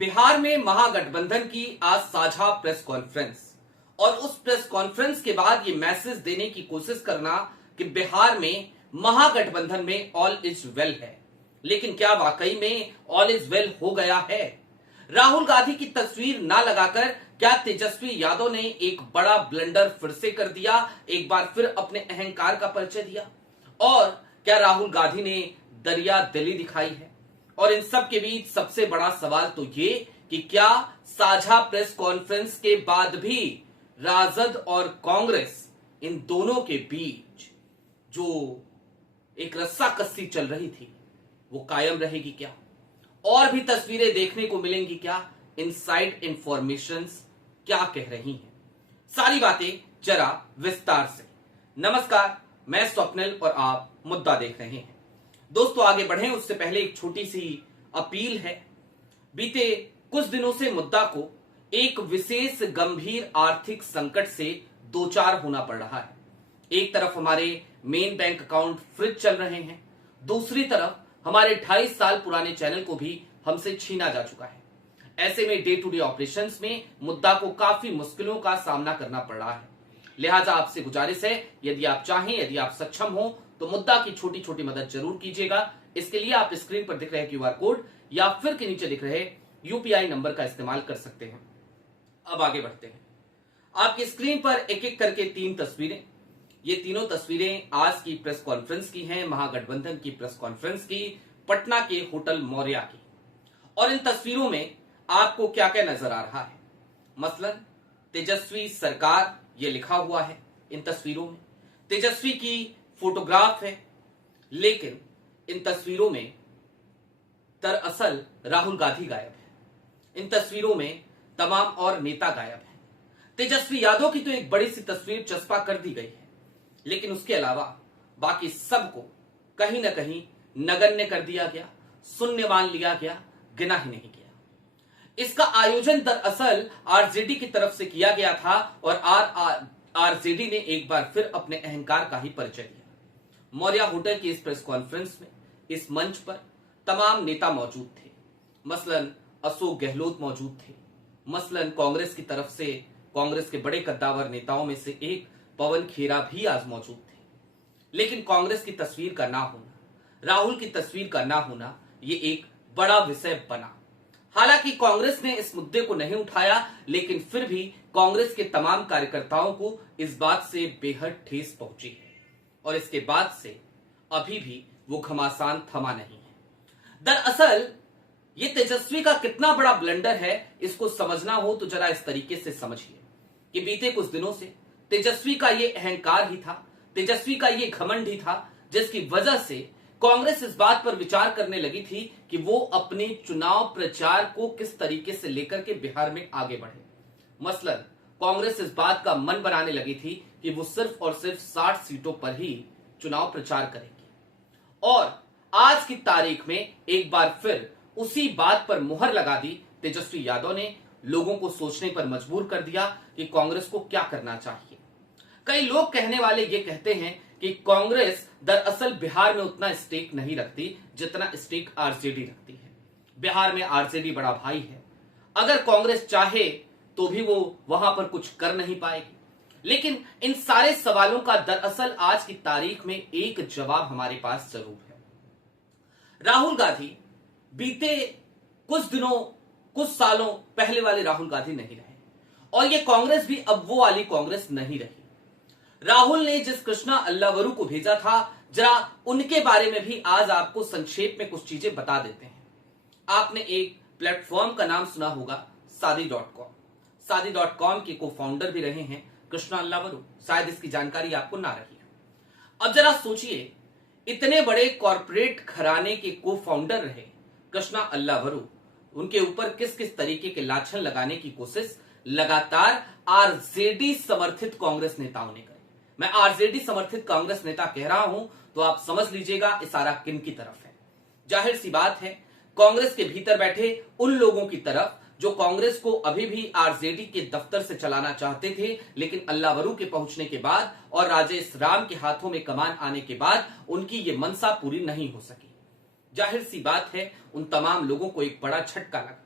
बिहार में महागठबंधन की आज साझा प्रेस कॉन्फ्रेंस और उस प्रेस कॉन्फ्रेंस के बाद ये मैसेज देने की कोशिश करना कि बिहार में महागठबंधन में ऑल इज वेल है। लेकिन क्या वाकई में ऑल इज वेल हो गया है? राहुल गांधी की तस्वीर ना लगाकर क्या तेजस्वी यादव ने एक बड़ा ब्लंडर फिर से कर दिया, एक बार फिर अपने अहंकार का परिचय दिया? और क्या राहुल गांधी ने दरिया दिली दिखाई है? और इन सब के बीच सबसे बड़ा सवाल तो ये कि क्या साझा प्रेस कॉन्फ्रेंस के बाद भी राजद और कांग्रेस इन दोनों के बीच जो एक रस्साकस्सी चल रही थी वो कायम रहेगी क्या? और भी तस्वीरें देखने को मिलेंगी क्या? इनसाइड इंफॉर्मेशंस क्या कह रही हैं? सारी बातें जरा विस्तार से। नमस्कार, मैं स्वप्निल और आप मुद्दा देख रहे हैं। दोस्तों, आगे बढ़ें उससे पहले एक छोटी सी अपील है। बीते कुछ दिनों से मुद्दा को एक विशेष गंभीर आर्थिक संकट से दो चार होना पड़ रहा है। एक तरफ हमारे मेन बैंक अकाउंट फ्रीज चल रहे हैं, दूसरी तरफ हमारे 28 साल पुराने चैनल को भी हमसे छीना जा चुका है। ऐसे में डे टू डे ऑपरेशंस में मुद्दा को काफी मुश्किलों का सामना करना पड़ रहा है। लिहाजा आपसे गुजारिश है, यदि आप चाहें, यदि आप सक्षम हो तो मुद्दा की छोटी छोटी मदद जरूर कीजिएगा। इसके लिए आप स्क्रीन पर दिख रहे क्यूआर कोड या फिर के नीचे दिख रहे यूपीआई नंबर का इस्तेमाल कर सकते हैं। अब आगे बढ़ते हैं। आपकी स्क्रीन पर एक एक करके 3 तस्वीरें, ये तीनों तस्वीरें आज की प्रेस कॉन्फ्रेंस की हैं, महागठबंधन की प्रेस कॉन्फ्रेंस की, पटना के होटल मौर्या की। और इन तस्वीरों में आपको क्या क्या नजर आ रहा है? मसलन तेजस्वी सरकार ये लिखा हुआ है इन तस्वीरों में, तेजस्वी की फोटोग्राफ है, लेकिन इन तस्वीरों में दरअसल राहुल गांधी गायब है। इन तस्वीरों में तमाम और नेता गायब है। तेजस्वी यादव की तो एक बड़ी सी तस्वीर चस्पा कर दी गई है, लेकिन उसके अलावा बाकी सबको कहीं ना कहीं नगण्य कर दिया गया, शून्य मान लिया गया, गिना ही नहीं गया। इसका आयोजन दरअसल आरजेडी की तरफ से किया गया था और आरजेडी ने एक बार फिर अपने अहंकार का ही परिचय दिया। मौर्या होटल की इस प्रेस कॉन्फ्रेंस में इस मंच पर तमाम नेता मौजूद थे। मसलन अशोक गहलोत मौजूद थे, मसलन कांग्रेस की तरफ से कांग्रेस के बड़े कद्दावर नेताओं में से एक पवन खेरा भी आज मौजूद थे। लेकिन कांग्रेस की तस्वीर का ना होना, राहुल की तस्वीर का ना होना, ये एक बड़ा विषय बना। हालांकि कांग्रेस ने इस मुद्दे को नहीं उठाया, लेकिन फिर भी कांग्रेस के तमाम कार्यकर्ताओं को इस बात से बेहद ठेस पहुंची है और इसके बाद से अभी भी वो घमासान थमा नहीं है। दरअसल ये तेजस्वी का कितना बड़ा ब्लंडर है, इसको समझना हो तो जरा इस तरीके से समझिए कि बीते कुछ दिनों से तेजस्वी का ये अहंकार ही था, तेजस्वी का ये घमंड ही था, जिसकी वजह से कांग्रेस इस बात पर विचार करने लगी थी कि वो अपने चुनाव प्रचार को किस तरीके से लेकर के बिहार में आगे बढ़े। मसलन कांग्रेस इस बात का मन बनाने लगी थी कि वो सिर्फ और सिर्फ 60 सीटों पर ही चुनाव प्रचार करेगी। और आज की तारीख में एक बार फिर उसी बात पर मुहर लगा दी तेजस्वी यादव ने, लोगों को सोचने पर मजबूर कर दिया कि कांग्रेस को क्या करना चाहिए। कई लोग कहने वाले ये कहते हैं कि कांग्रेस दरअसल बिहार में उतना स्टेक नहीं रखती जितना स्टेक आरजेडी रखती है। बिहार में आरजेडी बड़ा भाई है, अगर कांग्रेस चाहे तो भी वो वहां पर कुछ कर नहीं पाएगी। लेकिन इन सारे सवालों का दरअसल आज की तारीख में एक जवाब हमारे पास जरूर है। राहुल गांधी बीते कुछ दिनों, कुछ सालों पहले वाले राहुल गांधी नहीं रहे और ये कांग्रेस भी अब वो वाली कांग्रेस नहीं रही। राहुल ने जिस कृष्णा अल्लावरू को भेजा था, जरा उनके बारे में भी आज आपको संक्षेप में कुछ चीजें बता देते हैं। आपने एक प्लेटफॉर्म का नाम सुना होगा, शादी.com। शादी.com के को फाउंडर भी रहे हैं कृष्णा अल्लावरू, शायद इसकी जानकारी आपको ना रही है। अब जरा सोचिए, इतने बड़े कॉर्पोरेट घराने के को फाउंडर रहे कृष्णा अल्लावरू, उनके ऊपर किस किस तरीके के लाछन लगाने की कोशिश लगातार आरजेडी समर्थित कांग्रेस नेताओं ने करी। मैं आरजेडी समर्थित कांग्रेस नेता कह रहा हूं तो आप समझ लीजिएगा इशारा किन की तरफ है। जाहिर सी बात है, कांग्रेस के भीतर बैठे उन लोगों की तरफ जो कांग्रेस को अभी भी आरजेडी के दफ्तर से चलाना चाहते थे, लेकिन अल्लावरू के पहुंचने के बाद और राजेश राम के हाथों में कमान आने के बाद उनकी ये मनसा पूरी नहीं हो सकी। जाहिर सी बात है, उन तमाम लोगों को एक बड़ा झटका लगा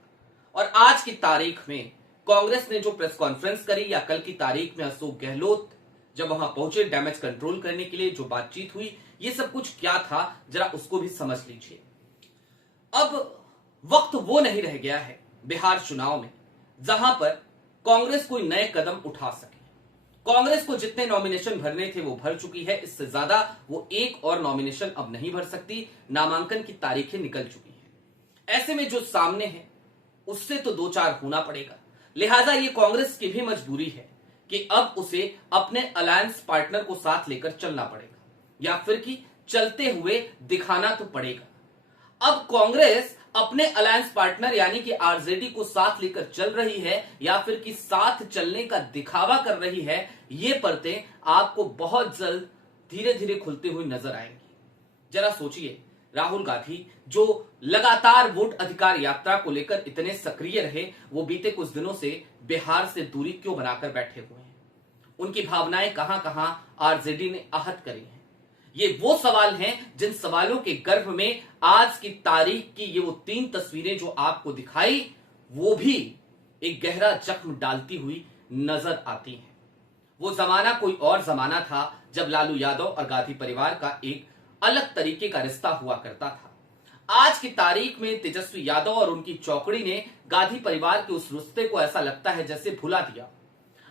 और आज की तारीख में कांग्रेस ने जो प्रेस कॉन्फ्रेंस करी या कल की तारीख में अशोक गहलोत जब वहां पहुंचे डैमेज कंट्रोल करने के लिए जो बातचीत हुई, ये सब कुछ क्या था जरा उसको भी समझ लीजिए। अब वक्त वो नहीं रह गया है बिहार चुनाव में जहां पर कांग्रेस कोई नए कदम उठा सके। कांग्रेस को जितने नॉमिनेशन भरने थे वो भर चुकी है, इससे ज्यादा वो एक और नॉमिनेशन अब नहीं भर सकती। नामांकन की तारीखें निकल चुकी हैं। ऐसे में जो सामने है उससे तो दो चार होना पड़ेगा। लिहाजा ये कांग्रेस की भी मजबूरी है कि अब उसे अपने अलायंस पार्टनर को साथ लेकर चलना पड़ेगा या फिर कि चलते हुए दिखाना तो पड़ेगा। अब कांग्रेस अपने अलायंस पार्टनर यानी कि आरजेडी को साथ लेकर चल रही है या फिर कि साथ चलने का दिखावा कर रही है, ये परतें आपको बहुत जल्द धीरे धीरे खुलते हुए नजर आएंगी। जरा सोचिए, राहुल गांधी जो लगातार वोट अधिकार यात्रा को लेकर इतने सक्रिय रहे, वो बीते कुछ दिनों से बिहार से दूरी क्यों बनाकर बैठे हुए हैं? उनकी भावनाएं कहां कहां आरजेडी ने आहत करी हैं? ये वो सवाल हैं जिन सवालों के गर्भ में आज की तारीख की ये वो 3 तस्वीरें जो आपको दिखाई, वो भी एक गहरा जख्म डालती हुई नजर आती हैं। वो जमाना कोई और जमाना था जब लालू यादव और गांधी परिवार का एक अलग तरीके का रिश्ता हुआ करता था। आज की तारीख में तेजस्वी यादव और उनकी चौकड़ी ने गांधी परिवार के उस रिश्ते को ऐसा लगता है जैसे भुला दिया।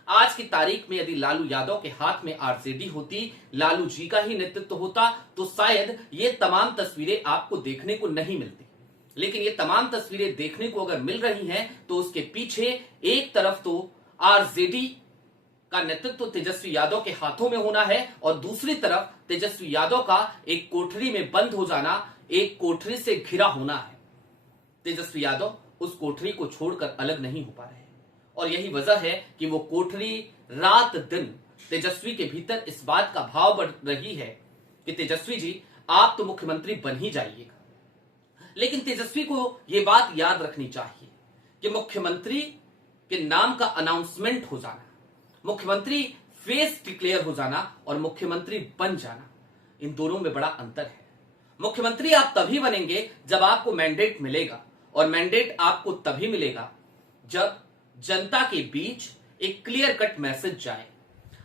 आज की तारीख में यदि लालू यादव के हाथ में आरजेडी होती, लालू जी का ही नेतृत्व होता, तो शायद ये तमाम तस्वीरें आपको देखने को नहीं मिलती। लेकिन ये तमाम तस्वीरें देखने को अगर मिल रही हैं तो उसके पीछे एक तरफ तो आरजेडी का नेतृत्व तेजस्वी यादव के हाथों में होना है और दूसरी तरफ तेजस्वी यादव का एक कोठरी में बंद हो जाना, एक कोठरी से घिरा होना है। तेजस्वी यादव उस कोठरी को छोड़कर अलग नहीं हो पा रहे और यही वजह है कि वो कोठरी रात दिन तेजस्वी के भीतर इस बात का भाव बढ़ रही है कि तेजस्वी जी आप तो मुख्यमंत्री बन ही जाइएगा। लेकिन तेजस्वी को यह बात याद रखनी चाहिए कि मुख्यमंत्री के नाम का अनाउंसमेंट हो जाना, मुख्यमंत्री फेस डिक्लेयर हो जाना और मुख्यमंत्री बन जाना, इन दोनों में बड़ा अंतर है। मुख्यमंत्री आप तभी बनेंगे जब आपको मैंडेट मिलेगा और मैंडेट आपको तभी मिलेगा जब जनता के बीच एक क्लियर कट मैसेज जाए।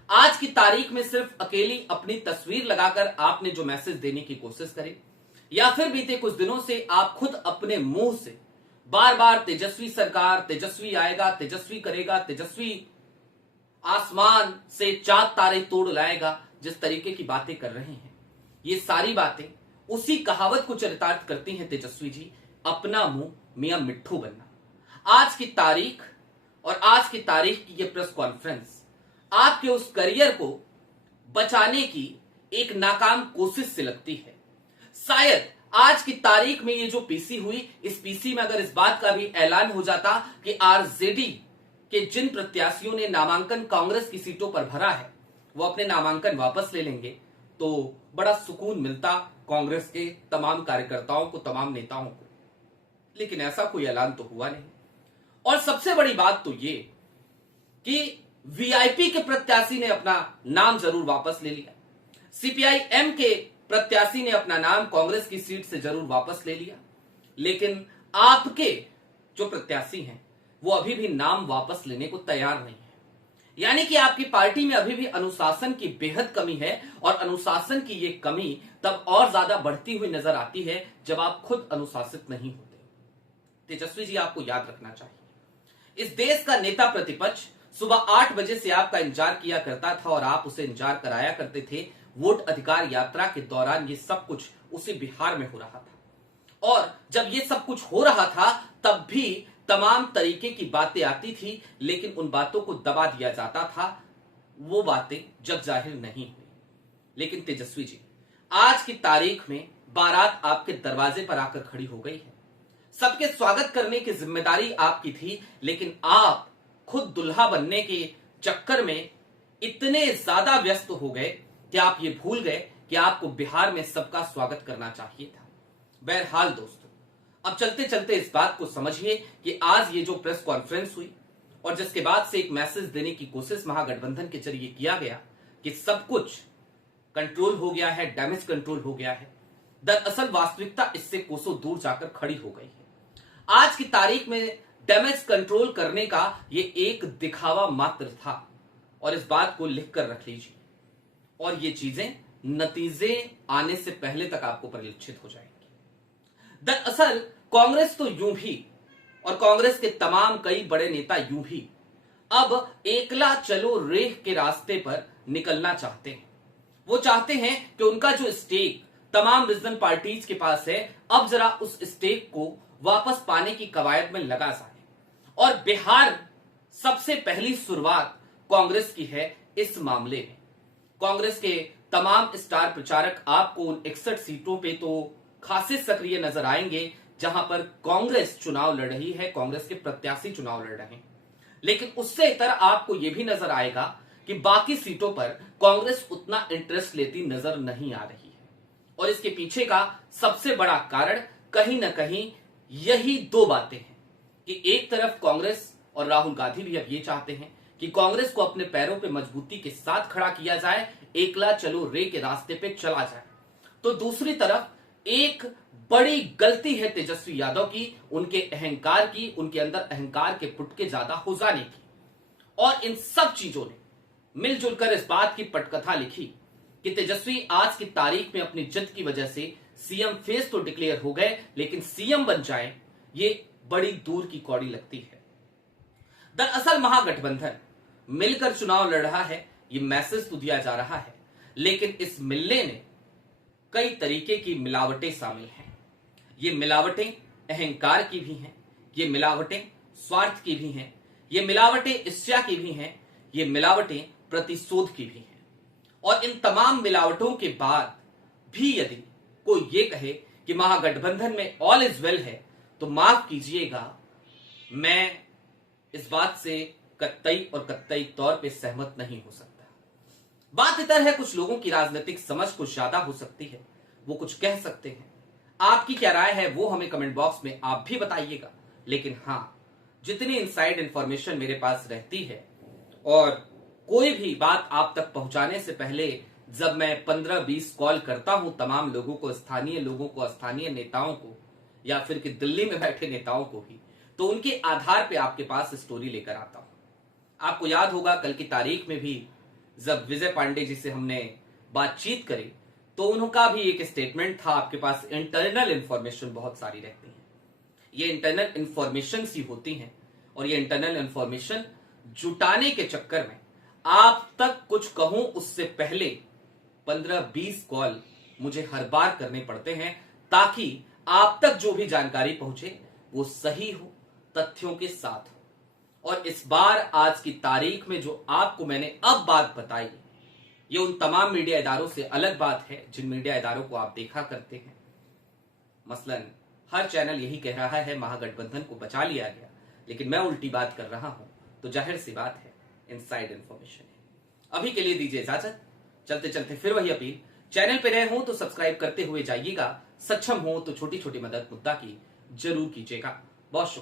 आज की तारीख में सिर्फ अकेली अपनी तस्वीर लगाकर आपने जो मैसेज देने की कोशिश करी या फिर बीते कुछ दिनों से आप खुद अपने मुंह से बार बार तेजस्वी सरकार, तेजस्वी आएगा, तेजस्वी करेगा, तेजस्वी आसमान से चांद तारे तोड़ लाएगा, जिस तरीके की बातें कर रहे हैं, ये सारी बातें उसी कहावत को चरितार्थ करती हैं तेजस्वी जी, अपना मुंह मियां मिट्ठू बनना। आज की तारीख और आज की तारीख की ये प्रेस कॉन्फ्रेंस आपके उस करियर को बचाने की एक नाकाम कोशिश से लगती है। शायद आज की तारीख में ये जो पीसी हुई, इस पीसी में अगर इस बात का भी ऐलान हो जाता कि आरजेडी के जिन प्रत्याशियों ने नामांकन कांग्रेस की सीटों पर भरा है वो अपने नामांकन वापस ले लेंगे, तो बड़ा सुकून मिलता कांग्रेस के तमाम कार्यकर्ताओं को, तमाम नेताओं को। लेकिन ऐसा कोई ऐलान तो हुआ नहीं। और सबसे बड़ी बात तो ये कि वीआईपी के प्रत्याशी ने अपना नाम जरूर वापस ले लिया, सीपीआई-एम के प्रत्याशी ने अपना नाम कांग्रेस की सीट से जरूर वापस ले लिया, लेकिन आपके जो प्रत्याशी हैं वो अभी भी नाम वापस लेने को तैयार नहीं है। यानी कि आपकी पार्टी में अभी भी अनुशासन की बेहद कमी है और अनुशासन की ये कमी तब और ज्यादा बढ़ती हुई नजर आती है जब आप खुद अनुशासित नहीं होते। तेजस्वी जी, आपको याद रखना चाहिए, इस देश का नेता प्रतिपक्ष सुबह 8 बजे से आपका इंतजार किया करता था और आप उसे इंतजार कराया करते थे। वोट अधिकार यात्रा के दौरान ये सब कुछ उसी बिहार में हो रहा था और जब ये सब कुछ हो रहा था तब भी तमाम तरीके की बातें आती थी, लेकिन उन बातों को दबा दिया जाता था, वो बातें जग जाहिर नहीं हुई। लेकिन तेजस्वी जी, आज की तारीख में बारात आपके दरवाजे पर आकर खड़ी हो गई है। सबके स्वागत करने की जिम्मेदारी आपकी थी, लेकिन आप खुद दुल्हा बनने के चक्कर में इतने ज्यादा व्यस्त हो गए कि आप ये भूल गए कि आपको बिहार में सबका स्वागत करना चाहिए था। बहरहाल दोस्तों, अब चलते चलते इस बात को समझिए कि आज ये जो प्रेस कॉन्फ्रेंस हुई और जिसके बाद से एक मैसेज देने की कोशिश महागठबंधन के जरिए किया गया कि सब कुछ कंट्रोल हो गया है, डैमेज कंट्रोल हो गया है, दरअसल वास्तविकता इससे कोसों दूर जाकर खड़ी हो गई है। आज की तारीख में डैमेज कंट्रोल करने का ये एक दिखावा मात्र था और इस बात को लिख कर रख लीजिए और ये चीजें नतीजे आने से पहले तक आपको परिलक्षित हो जाएंगी। दरअसल कांग्रेस तो यूं भी और कांग्रेस के तमाम कई बड़े नेता यूं भी अब एकला चलो रेह के रास्ते पर निकलना चाहते हैं। वो चाहते हैं कि उनका जो स्टेक तमाम रीजनल पार्टीज के पास है, अब जरा उस स्टेक को वापस पाने की कवायद में लगा जाए। और बिहार सबसे पहली शुरुआत कांग्रेस की है इस मामले में। कांग्रेस के तमाम स्टार प्रचारक आपको उन 61 सीटों पे तो खासे सक्रिय नजर आएंगे जहां पर कांग्रेस चुनाव लड़ रही है, कांग्रेस के प्रत्याशी चुनाव लड़ रहे हैं। लेकिन उससे इतर आपको यह भी नजर आएगा कि बाकी सीटों पर कांग्रेस उतना इंटरेस्ट लेती नजर नहीं आ रही है। और इसके पीछे का सबसे बड़ा कारण कहीं ना कहीं यही दो बातें हैं कि एक तरफ कांग्रेस और राहुल गांधी भी अब ये चाहते हैं कि कांग्रेस को अपने पैरों पे मजबूती के साथ खड़ा किया जाए, एकला चलो रे के रास्ते पे चला जाए। तो दूसरी तरफ एक बड़ी गलती है तेजस्वी यादव की, उनके अहंकार की, उनके अंदर अहंकार के पुटके ज्यादा हो जाने की। और इन सब चीजों ने मिलजुल कर इस बात की पटकथा लिखी कि तेजस्वी आज की तारीख में अपनी जिद की वजह से सीएम फेस तो डिक्लेयर हो गए, लेकिन सीएम बन जाए ये बड़ी दूर की कौड़ी लगती है। दरअसल महागठबंधन मिलकर चुनाव लड़ रहा है, ये मैसेज तो दिया जा रहा है, लेकिन इस मिलने में कई तरीके की मिलावटें शामिल हैं। ये मिलावटें अहंकार की भी हैं, ये मिलावटें स्वार्थ की भी हैं, ये मिलावटें ईर्ष्या की भी हैं, ये मिलावटें प्रतिशोध की भी हैं। और इन तमाम मिलावटों के बाद भी यदि कोई ये कहे कि महागठबंधन में ऑल इज वेल है, तो माफ कीजिएगा, मैं इस बात से कतई और कतई तौर पे सहमत नहीं हो सकता। बात इतर है, कुछ लोगों की राजनीतिक समझ कुछ ज्यादा हो सकती है, वो कुछ कह सकते हैं। आपकी क्या राय है वो हमें कमेंट बॉक्स में आप भी बताइएगा। लेकिन हां, जितनी इनसाइड इंफॉर्मेशन मेरे पास रहती है और कोई भी बात आप तक पहुंचाने से पहले जब मैं 15-20 कॉल करता हूं तमाम लोगों को, स्थानीय लोगों को, स्थानीय नेताओं को, या फिर कि दिल्ली में बैठे नेताओं को भी, तो उनके आधार पे आपके पास स्टोरी लेकर आता हूं। आपको याद होगा कल की तारीख में भी जब विजय पांडे जी से हमने बातचीत करी तो उनका भी एक स्टेटमेंट था, आपके पास इंटरनल इंफॉर्मेशन बहुत सारी रहती है, ये इंटरनल इंफॉर्मेशन सी होती हैं और ये इंटरनल इंफॉर्मेशन जुटाने के चक्कर में आप तक कुछ कहूं उससे पहले 15-20 कॉल मुझे हर बार करने पड़ते हैं ताकि आप तक जो भी जानकारी पहुंचे वो सही हो, तथ्यों के साथ हो। और इस बार आज की तारीख में जो आपको मैंने अब बात बताई, ये उन तमाम मीडिया इदारों से अलग बात है जिन मीडिया इदारों को आप देखा करते हैं। मसलन हर चैनल यही कह रहा है महागठबंधन को बचा लिया गया, लेकिन मैं उल्टी बात कर रहा हूं, तो जाहिर सी बात है इनसाइड इंफॉर्मेशन है। अभी के लिए दीजिए इजाजत। चलते चलते फिर वही अपील, चैनल पे नए हो तो सब्सक्राइब करते हुए जाइएगा, सक्षम हो तो छोटी छोटी मदद मुद्दा की जरूर कीजिएगा। बहुत शुक्रिया।